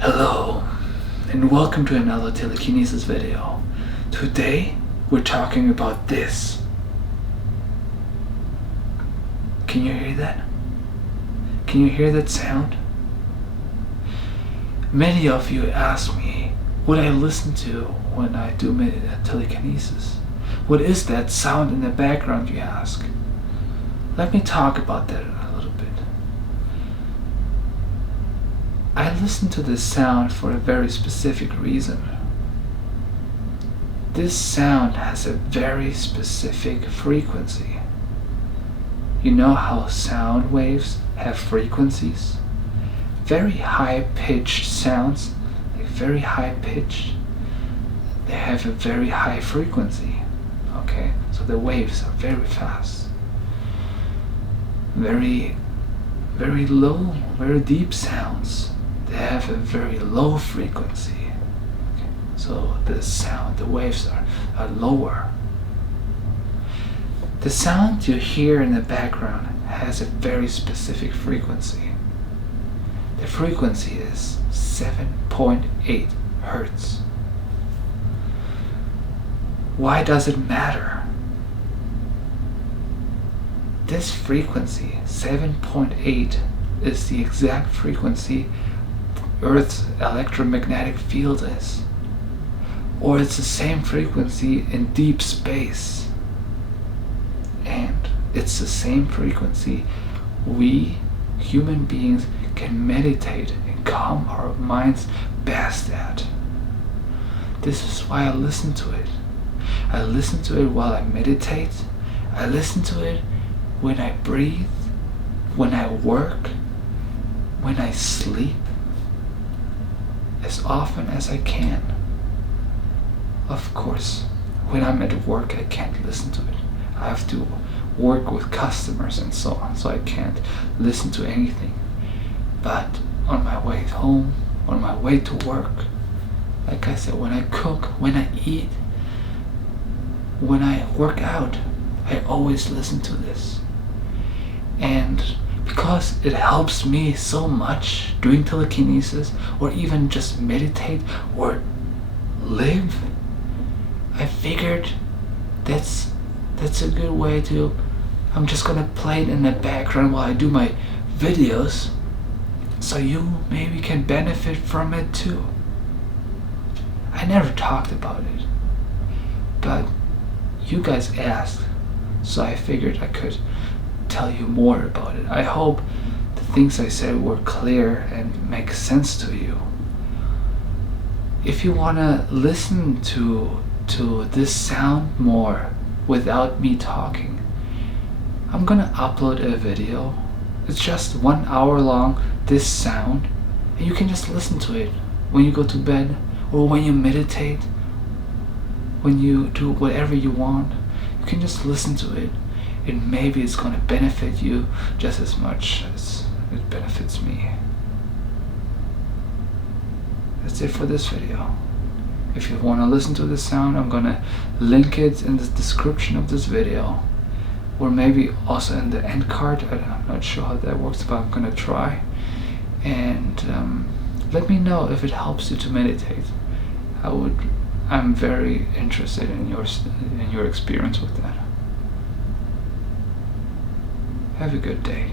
Hello, and welcome to another Telekinesis video. Today, we're talking about this. Can you hear that? Can you hear that sound? Many of you ask me what I listen to when I do telekinesis. What is that sound in the background, you ask? Let me talk about that a little bit. I listen to this sound for a very specific reason. This sound has a very specific frequency. You know how sound waves have frequencies? Very high-pitched sounds, like very high-pitched, they have a very high frequency. Okay, so the waves are very fast. Very low, very deep sounds, they have a very low frequency. Okay. So the waves are lower. The sound you hear in the background has a very specific frequency. The frequency is 7.8 Hertz. Why does it matter? This frequency, 7.8, is the exact frequency Earth's electromagnetic field is. Or it's the same frequency in deep space. And it's the same frequency we, human beings, can meditate and calm our minds best at. This is why I listen to it. I listen to it while I meditate. I listen to it when I breathe, when I work, when I sleep, as often as I can. Of course, when I'm at work, I can't listen to it. I have to work with customers and so on, so I can't listen to anything. But on my way home, on my way to work, like I said, when I cook, when I eat, when I work out, I always listen to this. And because it helps me so much doing telekinesis, or even just meditate or live, I figured that's a good way to, I'm just gonna play it in the background while I do my videos, so you maybe can benefit from it too. I never talked about it, but you guys asked, so I figured I could tell you more about it. I hope the things I said were clear and make sense to you. If you wanna listen to this sound more without me talking, I'm gonna upload a video. It's just 1 hour long, this sound, and you can just listen to it when you go to bed, or when you meditate, when you do whatever you want. You can just listen to it, and maybe it's gonna benefit you just as much as it benefits me. That's it for this video. If you wanna listen to this sound, I'm gonna link it in the description of this video, or maybe also in the end card. I'm not sure how that works, but I'm gonna try. And let me know if it helps you to meditate. I'm very interested in your experience with that. Have a good day.